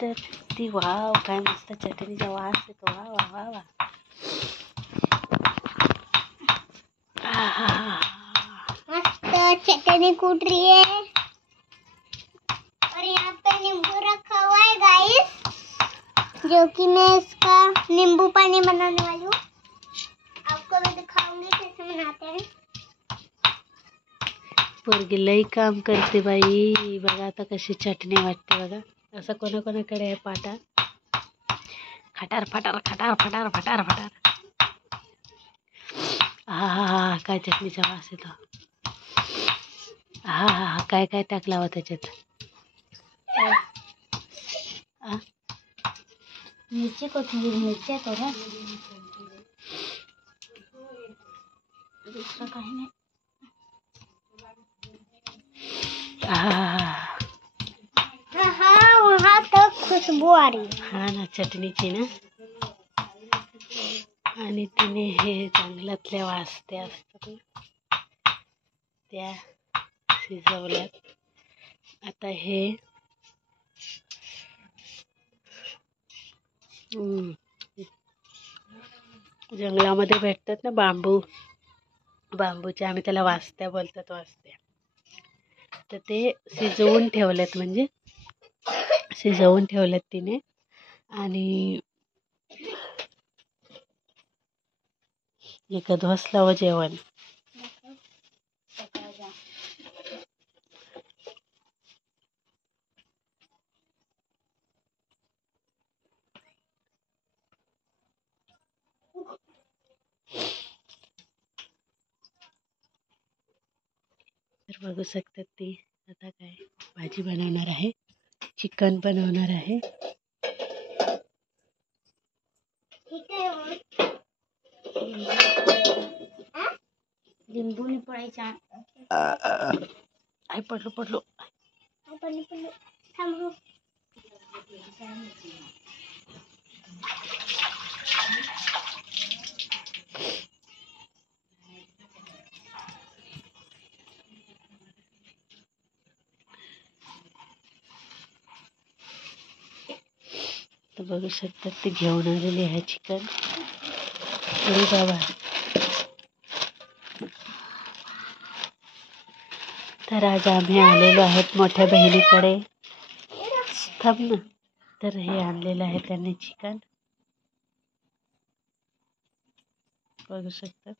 तर ती वाव काय मस्त चटणीचा वास येतो. वा वा वा वा. मस्त चटनी कूट रही है और यहाँ पे नींबू रखा हुआ है गाइस, जो कि मैं इसका नींबू पानी बनाने वाली हूँ। आपको मैं दिखाऊंगी कैसे बनाते हैं। पोरगी लई काम करते बाई. बघा आता कशी चटणी वाटते बघा. असं कोणाकोणाकडे आहे पाटा. खटार फटार खटार फटार फटार फटार. हा हा हा काय चटणीचा वास येतो. हा हा हा काय काय टाकला हो त्याच्यात. मिरची कोथिंबीर मिरची आहे थोड्या, दुसरं काही नाही. वहाँ तक खुशबू आ रही है. हा ना चटणीची ना. आणि तिने हे चांगल्यातल्या वाजत्या असतात त्या शिजवल्यात. आता हे जंगलामध्ये भेटतात ना बांबूच्या, आम्ही त्याला वाजत्या बोलतात. वाजत्या तर ते शिजवून ठेवलेत, म्हणजे शिजवून ठेवलेत तिने. आणि एक बसलं व जेवण. तर बघू शकतात ती आता काय भाजी बनवणार आहे, चिकन बनवणार आहे. लिंबू निपळायचा. आई पडलो. थांब. तर बघू शकतात ती घेऊन आलेली आहे चिकन. अरे बाबा. तर आज आम्ही आलेलो आहेत मोठ्या बहिणीकडे. थांब ना. तर हे आणलेलं आहे त्यांनी चिकन, बघू शकतात.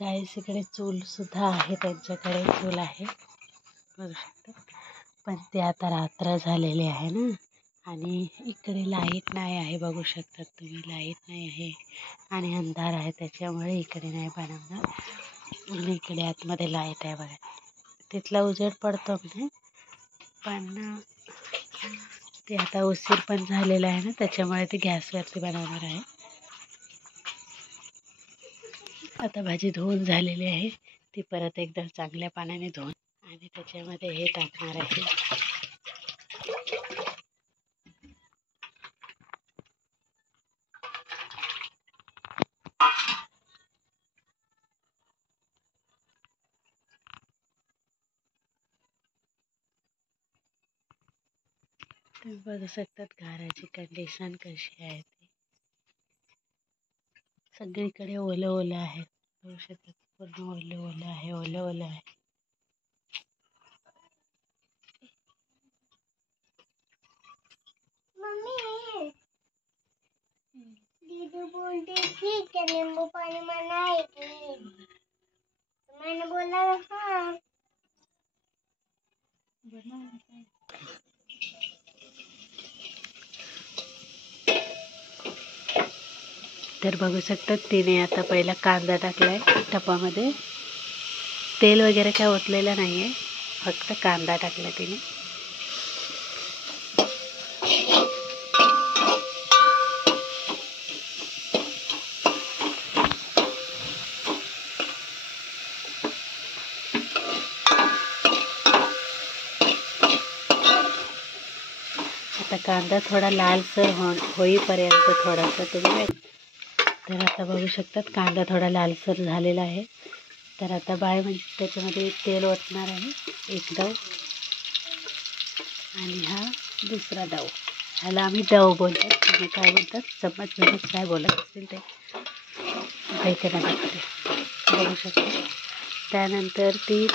गाईस इकडे चूल सुद्धा आहे, त्यांच्याकडे चूल आहे बघू शकता. पण ते आता रात्र झालेले आहे ना, आणि इकडे लाईट नाही आहे. बघू शकतात तुम्ही, लाईट नाही आहे आणि अंधार आहे, त्याच्यामुळे इकडे नाही बनवणार. आणि इकडे आतमध्ये लाईट आहे बघा. तिथला उजेड पडतो म्हणजे, पण ते आता उशीर पण झालेला आहे ना, त्याच्यामुळे ते गॅसवरती बनवणार आहे. आता भाजी धुवून झालेली आहे, ती परत एकदा चांगल्या पाण्याने धुवून आणि त्याच्यामध्ये हे टाकणार आहे. तुम्ही बघू शकतात घराची कंडिशन कशी आहे. ती सगळीकडे ओलं ओलं आहे. बघू शकतात पूर्ण ओलं ओलं आहे, ओलं ओलं आहे. मम्मी दीदी बोलती ठीक है नींबू पानी बनाएगी, मैंने बोला हाँ. तर बघू शकतात तिने आता पहिला कांदा टाकलाय टपामध्ये. तेल वगैरे काय ओतलेलं नाही आहे, फक्त कांदा टाकला तिने. आता कांदा थोडा लालसर होईपर्यंत थोडासा तुम्ही तर आता बघू शकतात कांदा थोडा लालसर झालेला आहे. तर आता बाय म्हणजे त्याच्यामध्ये तेल ओतणार आहे, एक डव आणि हा दुसरा डव. ह्याला आम्ही डव बोलतात, तुम्ही काय बोलतात चम्मच बिमच काय बोलत असतील ते इथे बघू शकतो. त्यानंतर ती